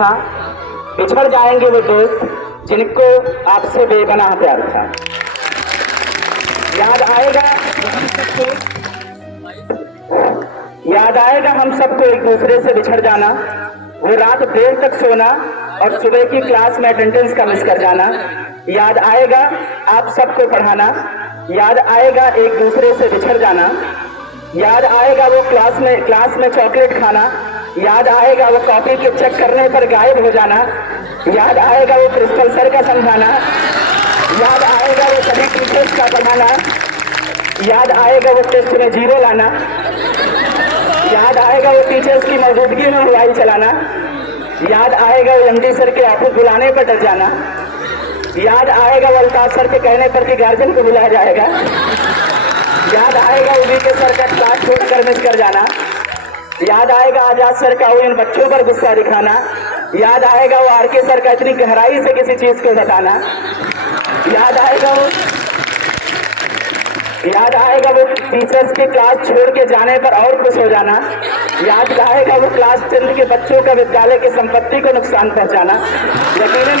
था, बिछड़ जाएंगे वो दोस्त जिनको आपसे बेगुनाह प्यार था। याद आएगा हम सबको, याद आएगा हम सबको एक दूसरे से बिछड़ जाना, वो रात देर तक सोना और सुबह की क्लास में अटेंडेंस का मिस कर जाना। याद आएगा आप सबको पढ़ाना, याद आएगा एक दूसरे से बिछड़ जाना। याद आएगा वो क्लास में चॉकलेट खाना, याद आएगा वो कॉपी के चेक करने पर गायब हो जाना। याद आएगा वो प्रिंसिपल सर का समझाना, याद आएगा वो सभी टीचर्स का पढ़ाना, याद आएगा वो टेस्ट में 0 लाना, याद आएगा वो टीचर्स की मौजूदगी में मोबाइल चलाना, याद आएगा वो एमडी सर के ऑफिस बुलाने पर डर जाना, याद आएगा वो अल्ताफ सर के कहने पर कि गार्जियन को बुलाया जाएगा, याद आएगा वो बीके सर का क्लास छोड़कर मिस कर जाना, याद आएगा आजाद सर का वो इन बच्चों पर गुस्सा दिखाना, याद आएगा वो आरके सर का इतनी गहराई से किसी चीज को बताना, याद आएगा वो टीचर्स की क्लास छोड़ के जाने पर और खुश हो जाना, याद आएगा वो क्लास 10 के बच्चों का विद्यालय की संपत्ति को नुकसान पहुंचाना। यकीनन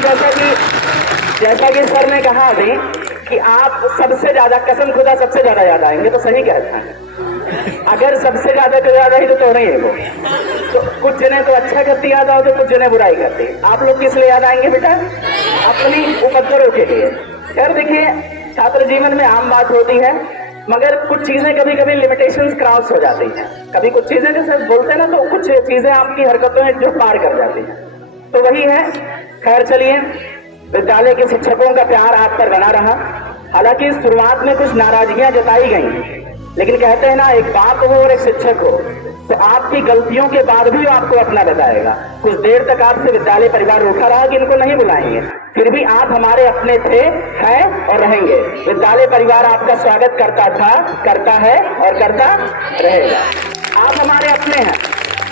जैसा कि सर ने कहा अभी कि आप सबसे ज्यादा, कसम खुदा सबसे ज्यादा याद आएंगे, तो सही कहता है। अगर सबसे ज्यादा तो याद आई तो नहीं है वो, तो कुछ जने तो अच्छा करती याद आओ तो कुछ जने बुराई करती। आप लोग किस लिए याद आएंगे बेटा? अपनी उपद्रवों के लिए। यार देखिए, छात्र जीवन में आम बात होती है, मगर कुछ चीजें कभी कभी लिमिटेशंस क्रॉस हो जाती हैं। कभी कुछ चीजें जैसे बोलते हैं ना, तो कुछ चीजें आपकी हरकतों में जो पार कर जाती हैं, तो वही है। खैर चलिए, विद्यालय के शिक्षकों का प्यार आप पर बना रहा। हालांकि शुरुआत में कुछ नाराजगियां जताई गई, लेकिन कहते हैं ना, एक बाप हो और एक शिक्षक हो, तो आपकी गलतियों के बाद भी आपको अपना बताएगा। कुछ देर तक आपसे विद्यालय परिवार रूठा रहा कि इनको नहीं बुलाएंगे, फिर भी आप हमारे अपने थे, हैं और रहेंगे। विद्यालय परिवार आपका स्वागत करता था, करता है और करता रहेगा। आप हमारे अपने हैं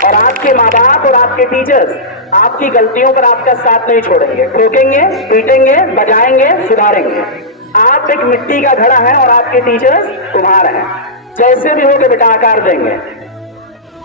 और आपके माँ बाप और आपके टीचर्स आपकी गलतियों पर आपका साथ नहीं छोड़ेंगे, ठोकेंगे, पीटेंगे, बजाएंगे, सुधारेंगे। आप एक मिट्टी का घड़ा है और आपके टीचर्स कुम्हार हैं। जैसे भी होके बेटा आकार देंगे,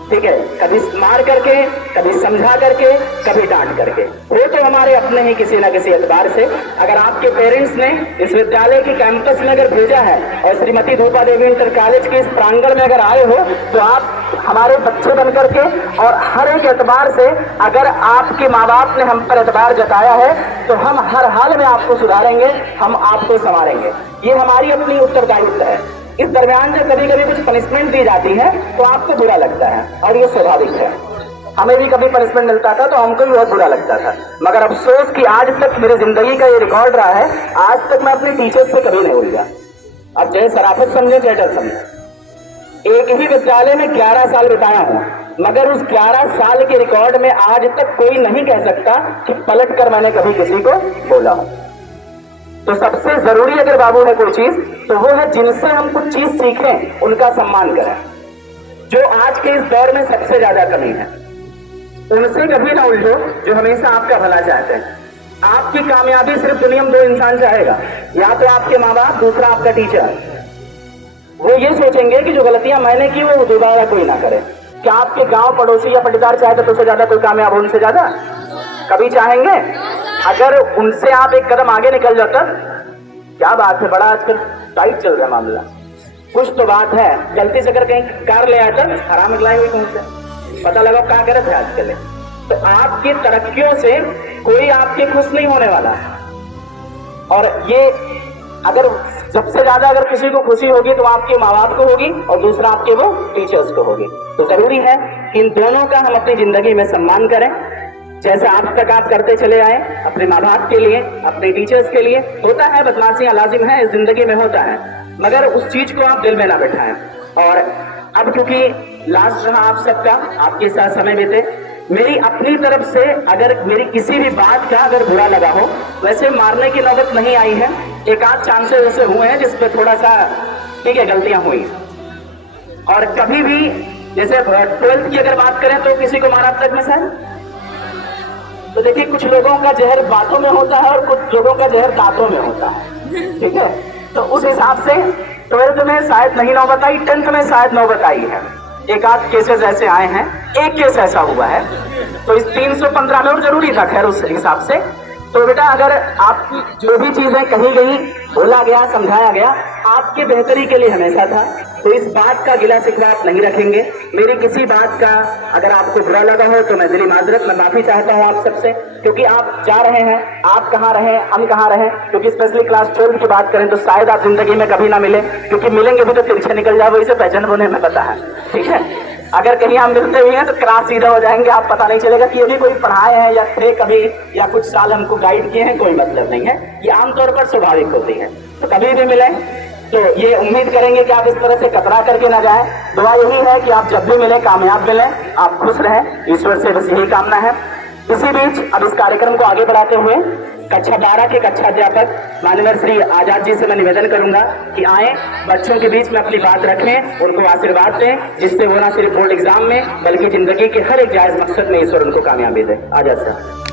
ठीक है, कभी मार करके, कभी समझा करके, कभी डांट करके। वो तो हमारे अपने ही किसी ना किसी एतबार से। अगर आपके पेरेंट्स ने इस विद्यालय के कैंपस में अगर भेजा है और श्रीमती धूपा देवी इंटर कॉलेज के इस प्रांगण में अगर आए हो, तो आप हमारे बच्चे बन करके और हर एक एतबार से अगर आपके माँ बाप ने हम पर एतबार जताया है, तो हम हर हाल में आपको सुधारेंगे, हम आपको संवारेंगे। ये हमारी अपनी उत्तरदायित्व है। इस दरमियान जब कभी कभी कुछ पनिशमेंट दी जाती है तो आपको बुरा लगता है, और ये स्वाभाविक है। हमें भी कभी पनिशमेंट मिलता था तो हमको भी बहुत बुरा लगता था, मगर अफसोस कि आज तक मेरी जिंदगी का ये रिकॉर्ड रहा है, आज तक मैं अपने टीचर्स से कभी नहीं भूल गया। अब चाहे शराफत समझे चाहे डर समझे, एक ही विद्यालय में 11 साल बिताया हूं, मगर उस 11 साल के रिकॉर्ड में आज तक कोई नहीं कह सकता कि पलट कर मैंने कभी किसी को बोला हूं। तो सबसे जरूरी अगर बाबू है कोई चीज, तो वो है जिनसे हम कुछ चीज सीखें उनका सम्मान करें। जो आज के इस दौर में सबसे ज्यादा कमी है, उनसे कभी ना उलझो जो हमेशा आपका भला चाहते हैं। आपकी कामयाबी सिर्फ दुनिया में 2 इंसान चाहेगा, या तो आपके माँ बाप, दूसरा आपका टीचर। वो ये सोचेंगे कि जो गलतियां मैंने की वो दोबारा कोई ना करे। क्या आपके गांव पड़ोसी या पटीदार चाहे तो उससे ज्यादा कोई कामयाब हो उनसे ज्यादा? कभी चाहेंगे? अगर उनसे आप एक कदम आगे निकल जाता, क्या बात है, बड़ा आजकल टाइट चल रहा है मामला, कुछ तो बात है। गलती से अगर कहीं कार ले आता, हराम निकलाई हुई कौन से, पता लगा कहाँ गलत है आजकल। तो आपकी तरक्कियों से कोई आपके खुश नहीं होने वाला है। और ये अगर सबसे ज्यादा अगर किसी को खुशी होगी तो आपके माँ बाप को होगी, और दूसरा आपके वो टीचर्स को होगी। तो जरूरी है कि इन दोनों का हम अपनी जिंदगी में सम्मान करें। जैसे आज तक आप करते चले आए, अपने माँ बाप के लिए, अपने टीचर्स के लिए। होता है, बदमाशियां लाजिम है, इस जिंदगी में होता है, मगर उस चीज को आप दिल में ना बैठाएं। और अब क्योंकि लास्ट रहा आप सबका, आपके साथ समय बीते, मेरी अपनी तरफ से अगर मेरी किसी भी बात का अगर बुरा लगा हो, वैसे मारने की नौबत नहीं आई है। एक आध चांसेस ऐसे हुए हैं जिसपे थोड़ा सा ठीक है गलतियां हुई। और कभी भी जैसे 12th की अगर बात करें तो किसी को मारा अब तक में सर? तो देखिए, कुछ लोगों का जहर बातों में होता है और कुछ लोगों का जहर दांतों में होता है, ठीक है। तो उस हिसाब से 12th में शायद नहीं नौबत आई, 10th में शायद नौबत आई है। एक आध केसेस ऐसे आए हैं एक केस ऐसा हुआ है, तो इस 315 में और जरूरी था खैर उस हिसाब से। तो बेटा अगर आपकी जो भी चीजें कही गई, बोला गया, समझाया गया, आपके बेहतरी के लिए हमेशा था, तो इस बात का गिला शिकवा आप नहीं रखेंगे। मेरी किसी बात का अगर आपको बुरा लगा हो तो मैं दिली माजरत, मैं माफी चाहता हूँ आप सबसे, क्योंकि आप जा रहे हैं, आप कहाँ रहे, हम कहाँ रहे, क्योंकि स्पेशली क्लास 12 की बात करें तो शायद आप जिंदगी में कभी ना मिले, क्योंकि मिलेंगे भी तो तिरछे निकल जाए, इसे पहचान होने में पता है, ठीक है। अगर कहीं हम मिलते हुए हैं तो क्लास सीधा हो जाएंगे, आप पता नहीं चलेगा कि ये भी कोई पढ़ाए हैं या थे कभी, या कुछ साल हमको गाइड किए हैं, कोई मतलब नहीं है, ये आमतौर पर स्वाभाविक होती है। तो कभी भी मिले तो ये उम्मीद करेंगे कि आप इस तरह से कतरा करके ना जाएं। दुआ यही है कि आप जब भी मिले कामयाब मिलें, आप खुश रहें, ईश्वर से बस यही कामना है। इसी बीच अब इस कार्यक्रम को आगे बढ़ाते हुए कक्षा 12 के कक्षा अध्यापक माननीय श्री आजाद जी से मैं निवेदन करूंगा कि आए, बच्चों के बीच में अपनी बात रखें, उनको आशीर्वाद दें, जिससे वो ना सिर्फ बोर्ड एग्जाम में बल्कि जिंदगी के हर एक जायज मकसद में ईश्वर उनको कामयाबी दे। आजाद साहब।